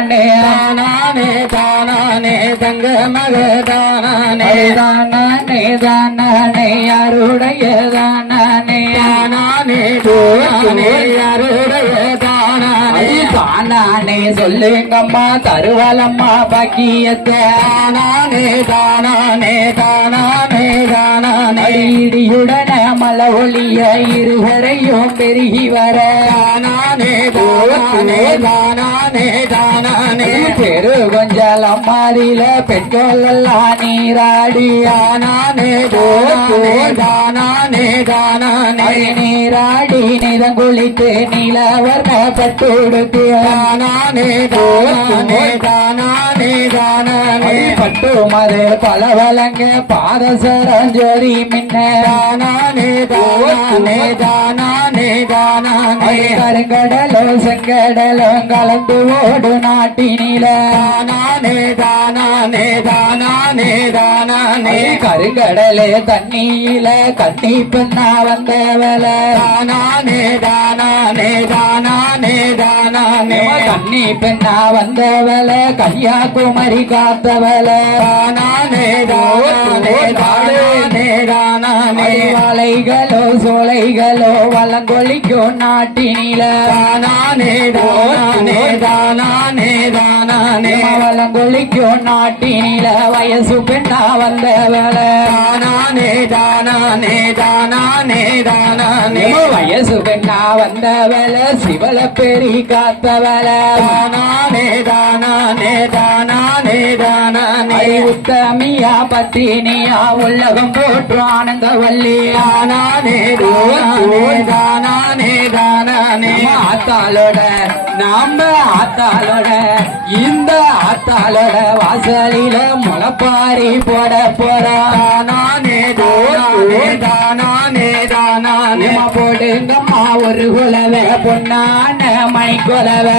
தானே? தானானே தானானே தங்க மக தானானே தானே தானே அருடைய தானே தானானே தானானே அருடைய தானானே தானே சொல்லுங்கம்மா தருவலம்மா பாக்கியத்தை. தானானே தானானே தானானே அடியுடன மல ஒளிய இருவரையும் பெருகி வர. தானானே தானானே தானானே தானானே பெரு கொஞ்சலம் மாறில பெண்கள் எல்லாம் நீராடி. ஆனானே தானானே தானானே தானானே நீராடி நிதம் குளித்து நிலவர்ண பட்டுடுத்து தானானே தானானே தானானே தானானே பட்டு மது பலவலங்க பாதசரம் ஜோதி மின்ன தானானே தானானே தானானே கருங்கடலோ செங்கடலோ கலந்து ஓடு நாட்டினில. தானானே தானானே தானானே தானானே கருங்கடலே தண்ணியில கண்ணி பெண்ணா வந்தவள. தானானே தானானே தானானே தானானே கண்ணி பெண்ணா வந்தவள கன்னியாகுமரி காத்தவள. தானானே தானானே தானானே தானானே வலைகளோ சோலைகளோ வளங்கொழிக்கும் நாட்டினில. தானானே தானானே தானானே தானானே. வளங்கொழிக்கும் நாட்டினில. வயசு பெண்ணா வந்தவள. தானானே தானானே தானானே தானானே. வயசு பெண்ணா வந்தவள. சிவல பெரி காத்தவள. தானானே தானானே தானானே தானானே. உத்தமியா பத்தினியா உலகம் போற்று ஆனந்தவல்லி. தானானே ஆத்தாளோட நாம ஆத்தாளோட இந்த ஆத்தாளோட வாசலில முளப்பாரி போட போறோம் தானானே தானானே நம்ம போடுங்கம்மா ஒரு குலவை பொன்னான மணி குலவை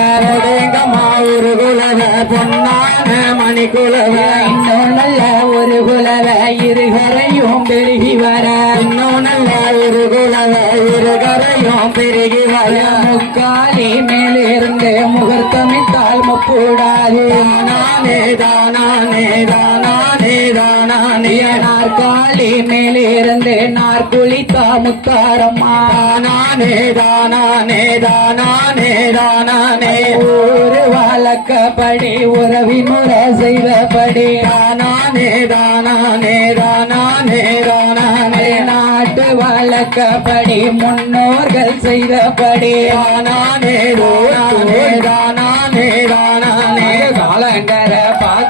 எங்கம்மா ஒரு குலவ பொன்னான மணி குலவ இன்னும் நல்ல ஒரு குலவை இருகரையும் பெருகி வர. இன்னும் நல்ல ஒரு குலவ இருகரையும் பெருகி வர. முக்காலி மேலிருந்து முகூர்த்தமிட்டால் முக்கூடாது. தானானே தானானே நாற்காலி மேலிருந்து நாற்குளித்தா முத்தாரம்மா. தானானே தானானே தானானே தானானே. ஊரு வழக்கப்படி உறவின் முறை செய்தபடி தானானே தானானே தானானே தானானே. நாட்டு வழக்கப்படி முன்னோர்கள் செய்தபடி. தானானே தானானே தானானே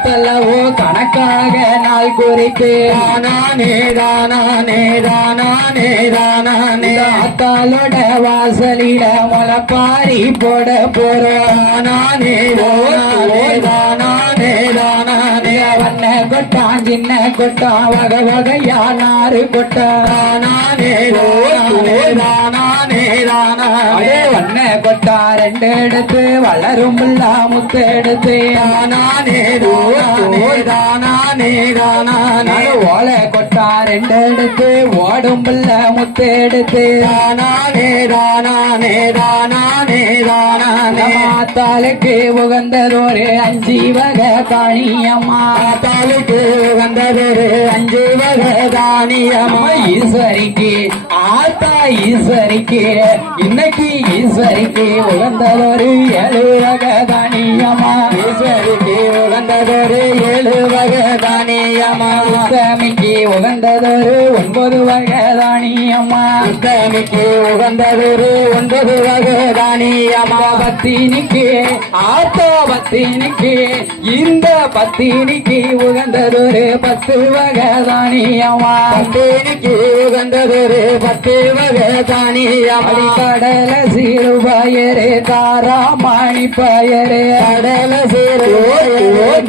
பார்த்தல்லவோ கணக்காக நாள் குறித்து. தானானே தானானே தானானே தானானே. ஆத்தாளோட வாசலில முளப்பாரி போட போறோம் தானானே தானானே வண்ண கொட்டான் சின்ன கொட்டான் வகை வகையா நாறு தானானே தானானே தானானே அதே வண்ண கொட்டா ரெண்டு எடுத்து வளரும் புல்லா முத்து எடுத்து. தானானே தானானே தானானே ஓலை கொட்டா ரெண்டு எடுத்து ஓடும் புல்ல முத்து எடுத்து. தானானே தானானே தானானே மாத்தாளுக்கு உகந்ததொரு அஞ்சி வகை காணியம்மா தாலுக்கு வந்ததொரு அஞ்சு வகை தானியமா? ஈஸ்வரிக்கு ஆத்தா ஈஸ்வரிக்கு இன்னைக்கு ஈஸ்வரிக்கு உகந்ததொரு ஏழு வகை தானியம்மா ஈஸ்வரிக்கு உகந்ததொரு ஏழு வகை தானியமா? உத்தமிக்கு உகந்ததொரு ஒன்பது வகை தானியம்மா அஷ்டமிக்கு உகந்ததொரு ஒன்பது வகை தானியமா பத்தினிக்கு ஆத்தோ பத்தினிக்கு இந்த பத்தினிக்கு உகந்ததொரு பத்து வகை தானியம்மா பத்தினிக்கு உகந்ததொரு பத்து வகை தானியமா கடல சிறு பயரே தாராமணி பயரே. கடல சேரு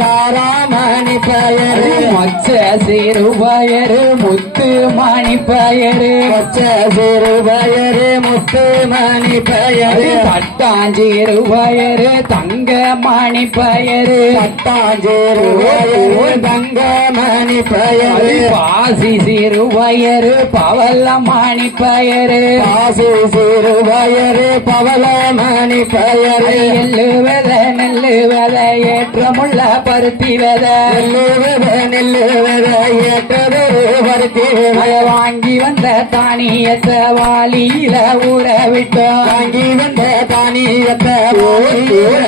தாராமணி பெயரு. மொச்ச சிறு பயரு முத்து மணி பயரு. பச்ச சிறு பயரு முத்து மணி பெயரு. தட்டாஞ்சீரு வயரு தங்க மணி பயரு. பட்டாஞ்சேரு வயரு தங்க மணி பெயரு. பாசி சிறு வயரு பவல்ல மணி பயரு. பாசு சிறு வயரு பவள மணி பெயரு. எள்ளு வித நெல்லு வித ஏற்றமுள்ள பருத்தி வித. நெல்லு வித நெல்லு வித ஏற்றது வருத்தி அதை வாங்கி வந்த தானியத்தை வாளியில ஊற விட்டோம். வாங்கி வந்த தானியத்தை ஊர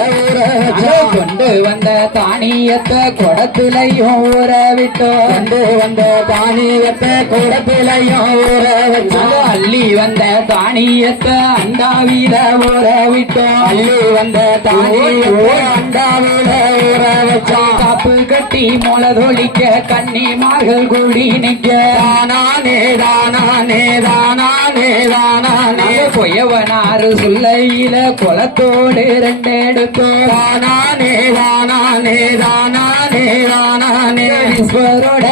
அதை கொண்டு வந்த தானியத்தை குடத்துலையும் ஊற விட்டோம். கொண்டு வந்த தானியத்தை கூடத்திலையும் ஊற வச்சோம். அள்ளி வந்த தானியத்தை அண்டாவில ஊற விட்டோம். அள்ளி வந்த தானியத்தை அண்டாவில ஊற வச்சோம். காப்பு கட்டி முளதொழிக்க கன்னிமார்கள் கூடி நிற்க தானானே தானானே தானானே தானானே. நாங்க பொய்யவனாறு சொல்லையில குளத்தோடு ரெண்டெடுத்தோம். தானானே தானானே தானானே தானானே. விஸ்வரோட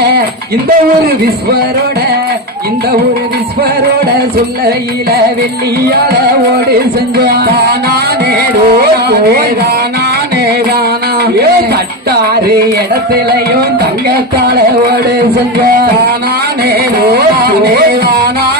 இந்த ஒரு விஸ்வரோட இந்த ஒரு விஸ்வரோட சொல்லையில வெள்ளியால ஓடு செஞ்சோம் தானானே தானானே ஏ கட்டாறு இடத்துலயும் தங்கத்தால ஓடு செஞ்சோம் தானானே தானானே தானானே.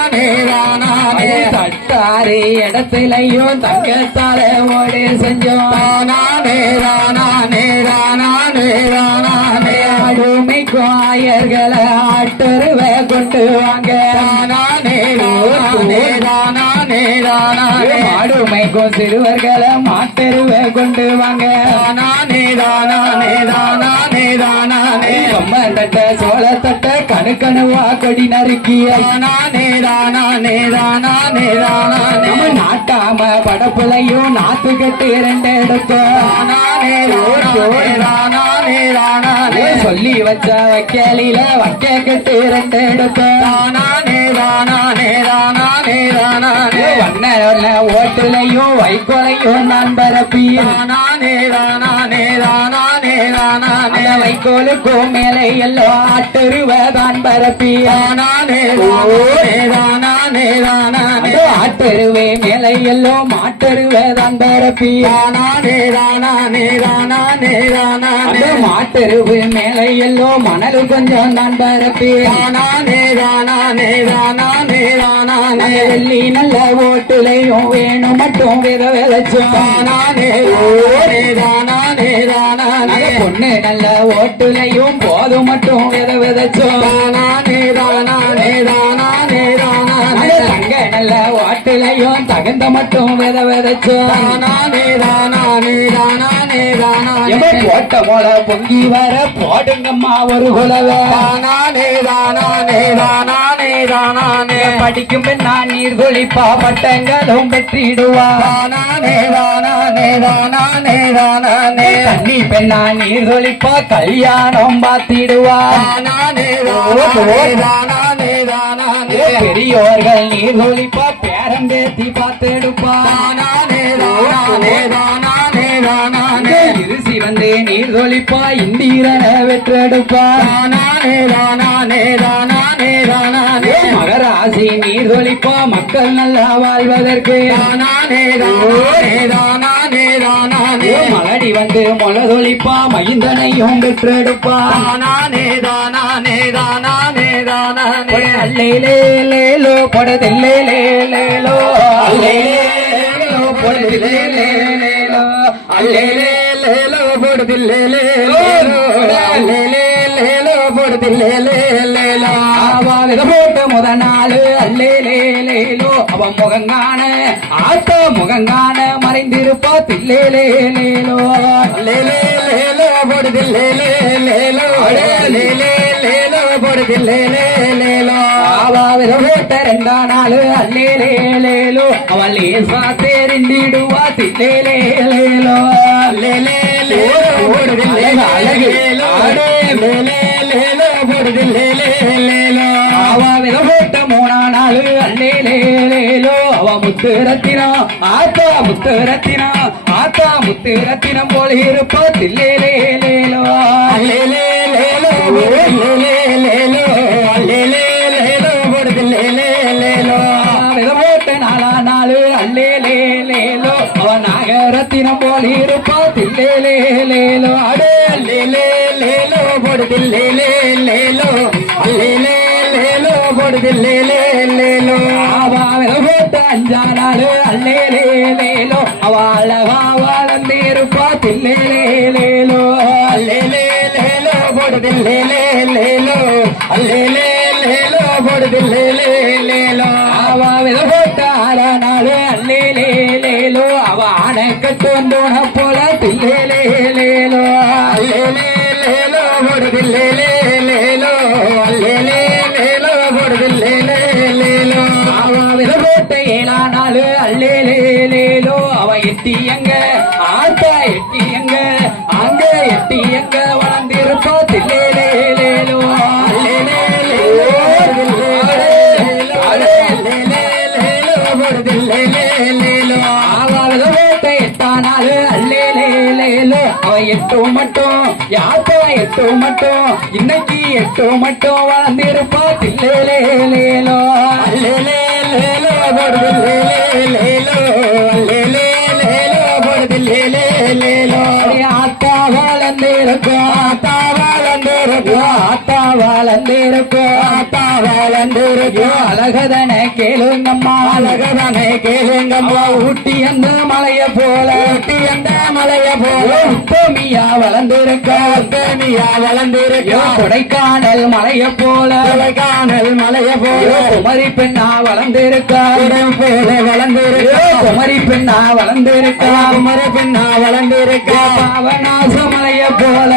கட்டாறு இடத்துலயும் தங்கத்தால ஓடு செஞ்சோம் தானானே தானானே தானானே தானானே. ஆடுமைக்கும் ஆயர்களை ஆட்டருவ கொண்டு வாங்க. தானானே தானானே தானானே தானானே. ஆடுமைக்கும் சிறுவர்களை மாட்டருவ கொண்டு வாங்க. கம்ம தட்ட சோள தட்ட கணுவா கொடி நறுக்கிய. தானானே தானானே தானானே நம்ம நாட்டாம படப்புலையும் நாத்து கட்டு ரெண்டு எடுத்தோம் சொல்லி வச்ச வைக்கலில வைக்க கட்டு ரெண்டு எடுத்தோம் ஓட்டுலையும் வைக்கோலையும் நான் பரப்பி தானானே தானானே தானானே அந்த வைக்கோலுக்கும் மேலே எல்லோ ஆட்டருவதான் பரப்பி தானானே தானானே தானானே தானானே அந்த ஆட்டருவே மேலே எல்லோ மாட்டருவதான் பரப்பி தானானே தானானே தானானே அந்த தானானே மாட்டருவு மேலே எல்லோ மணல் கொஞ்சம் தான் பரப்பி தானானே தானானே தானானே தானானே அந்த வெள்ளி நல்ல ஓட்டுலையும் வேணும் மட்டும் வித விதைச்சோம் தானானே அந்த தானானே பொண்ணு நல்ல ஓட்டுலையும் போதும் மட்டும் வித விதைச்சோம். தானானே தானானே தான். தகுந்த மட்டும் வித விதைச்சோம். போட்ட மோள பொங்கி வர போடுங்கம்மா ஒரு குலவை. தானானே தானானே தானானே தானானே. படிக்கும் பெண்ணா நீர் குளிப்பா பட்டங்களும் பெற்றிடுவா. தானானே தானானே தானானே தானானே. தண்ணி பெண்ணா நீர் குளிப்பா கல்யாணம் பார்த்திடுவா. தானானே தானானே தானானே பெரியோர்கள் நீர் குளிப்பா பேரம் பேத்தி பார்த்தெடுப்பா. தானானே தானானே தானானே தானானே இருசி வந்து நீர் தொழிப்பா இந்திரனை வெற்றெடுப்பா. தானானே தானானே தானானே தானானே மகராசி நீர் தொழிப்பா மக்கள் நல்லா வாழ்வதற்கு. தானானே தானானே தானானே தானானே மலடி வந்து மொள மகிந்தனையும் மைந்தனையும் பெற்றெடுப்பா. தானானே தானானே தானானே தானானே அல்லேலே லேலோ படதில்லே லேலோ அல்லேலேலோ படதில்லே லேலோ அல்லேலே லேலோ போடுதில்லே லேலோ லேலே லேலோ போடுதில்லே லேலோ அவ வித போட்டு முத நாள் அல்லேலே லேலோ அவன் முகங்கான ஆத்த முகங்கான மறைந்திருப்பா தில்லே லேலோ லேலே லேலோ போடுதில்லே லேலோ லேலே லேலோ போடுதில்லே லேலோ அவ வித போட்ட ரெண்டா நாள் அல்லேலே லேலோ அவள் லேசா தெரிந்திடுவா தில்லே லேலோ லேலே முத்துரத்தினம் போடுதில்லே அழகு, லேலோ ஆத்தா முத்து ஆத்தா முத்து போல இருப்பா தில்லே லேலோ லேலே லேலோ லேலே லேலோ லேலே லேலோ போடுதில்லே லேலோ வித நாளா லேலே லேலோ போடுது லேலே லேலோ லேலே லேலோ போடுது லேலே லேலோ அவள் போட்ட அஞ்சா நாடு அல்லேலே லேலோ அவ அழகா வளர்ந்து இருப்பா தில்லேலே லேலோ லேலே லேலோ நாடு அவ லேலே லேலோ போடுது லேலோ லேலே. லேலோ போடுது லேலோ அவள் போட்ட ஏழா நாடு அல்லேலே லேலோ. அவ எட்டி எங்க ஆத்தா எட்டி எங்க அங்க எட்டி எங்க வளர்ந்திருப்பா தில்லேலே லேலோ. லேலே லேலோ போடுது லேலே லேலே லேலோ. போடுது லேலோ அல்லேலே லேலோ. அவ மட்டும் யாத்தா எட்டு மட்டும் இன்னைக்கு எட்டு மட்டும் வளர்ந்திருப்பா தில்லேலே லேலோ லேலே லேலோ லேலே லேலோ லேலே ஆத்தா வளர்ந்திருக்கும் ஆத்தா வளர்ந்திருக்கும் அழகதன கேளுங்கம்மா. அழகதானே கேளுங்கம்மா. ஊட்டி அந்த மலைய போல? ஊட்டி அந்த மலைய போல? உத்தமியா வளர்ந்திருக்க? தேனியா வளர்ந்திருக்கா? கொடைக்கானல் மலைய போல? கொடைக்கானல் மலைய போல? குமரி பெண்ணா வளர்ந்திருக்கா? போல வளர்ந்திருக்கா குமரி பெண்ணா வளர்ந்திருக்கா குமர பெண்ணா வளர்ந்திருக்கா? பாவநாச மலைய போல?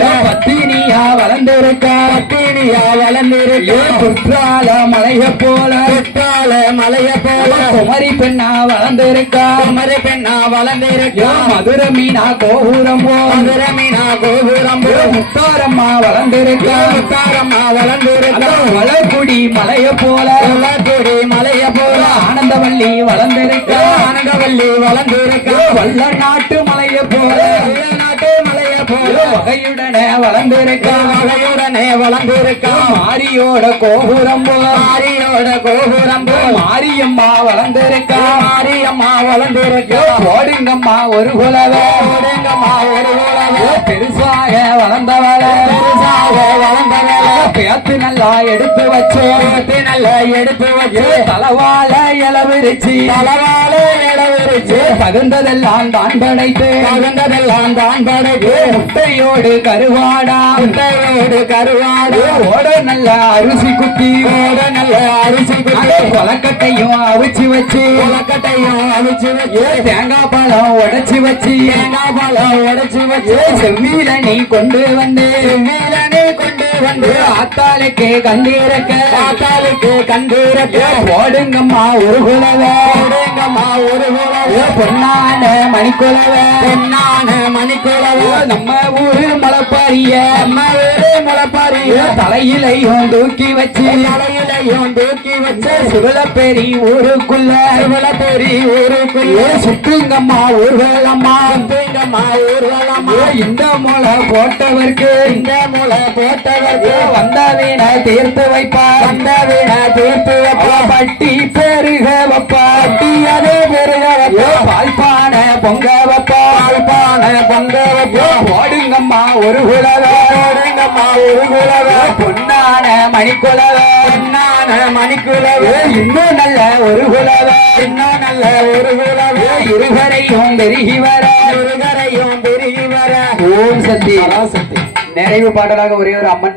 பத்தினியா வளர்ந்திருக்கா? தேனியா வளர்ந்திருக்கா? குற்றால மலைய போல? குற்றால மலைய போல? குமரி பெண்ணா வளர்ந்திருக்கா? குமர பெண்ணா வளர்ந்திருக்கா? மதுரை மீனா கோபுரம் போ மதுர மீனா கோபுரம் போல? முத்தாரம்மா வளர்ந்திருக்கா? முத்தாரம்மா வளர்ந்திருக்கா? வளர்குடி மலைய போல? கொடி மலைய போல? ஆனந்தவல்லி வளர்ந்திருக்கா? ஆனந்தவல்லி வளர்ந்திருக்கா? வல்ல நாட்டு மலைய போல? வகையுடனே வளர்ந்திருக்கா மலையுடனே வளர்ந்திருக்கா மாரியோட கோபுரம் போல. மாரியோட கோபுரம் போல. மாரியம்மா வளர்ந்திருக்கா மாரியம்மா வளர்ந்திருக்கா போடுங்கம்மா ஒரு குலவே. ஓடுங்கம்மா ஒரு உலக பெருசாக வளர்ந்தவள. பெருசாக வளர்ந்த வேலை பேத்து நல்லா எடுத்து வச்சு. நல்லா எடுத்து வச்சு. தலவாழ இளவிரிச்சு தலவால இடவிரிச்சு தகுந்ததெல்லாம் தான் படைத்து. தகுந்ததெல்லாம் தான் படைத்து. முட்டையோடு கருவாடா. முட்டையோடு கருவாடு. ஓட நல்ல அரிசி குத்தி ஓட நல்ல அரிசி அதே கொலக்கட்டையும் அவிச்சு வச்சு. குளக்கட்டையும் அவிச்சு வச்சு. தேங்காய் பழம் உடைச்சு வச்சு. தேங்காய் பழம் உடைச்சு வச்சு. நீ கொண்டு வந்து. கொண்டு வந்து ஆத்தாளுக்கு கண்டிருக்க. காத்தாலுக்கு கண்டிருக்க. போடுங்கம்மா ஒரு குலவை. ஓடுங்கம்மா ஒரு உலக பொன்னான மணிக்குலவ. பொன்னான மணிக்குளவ நம்ம ஊரு மலைப்பாரிய. நம்ம ஊரு முளைப்பாரிய தலையிலையும் தூக்கி வச்சு. தலையிலையும் தூக்கி வச்சு. சிவலப்பேரி ஊருக்குள்ள. சிவலப்பேரி ஊருக்குள்ள. சுற்றுங்கம்மா ஊர்களம்மா ஊர்வலமா? இந்த முளை போட்டவர்க்கு? இந்த முளை போட்டவர்கள் ஏ வந்த வீணை தீர்த்து வைப்பா வந்த வீண தீர்த்து வைப்பா பட்டி பெருக வைப்பா அதே பெருக வைப்பா பால்பான பொங்க வைப்பா பால்பான பொங்க வைப்பா போடுங்கம்மா ஒரு குலவ ஓடுங்கம்மா ஒரு குலவ பொன்னான மணிக்குலவ பொன்னான மணிக்குளவ இன்னும் நல்ல ஒரு குலவ இன்னும் நல்ல ஒரு குலவ இருவரையும் பெருகி வர. ஓம் சக்தி. நிறைவு பாடலாக ஒரே ஒரு அம்மன்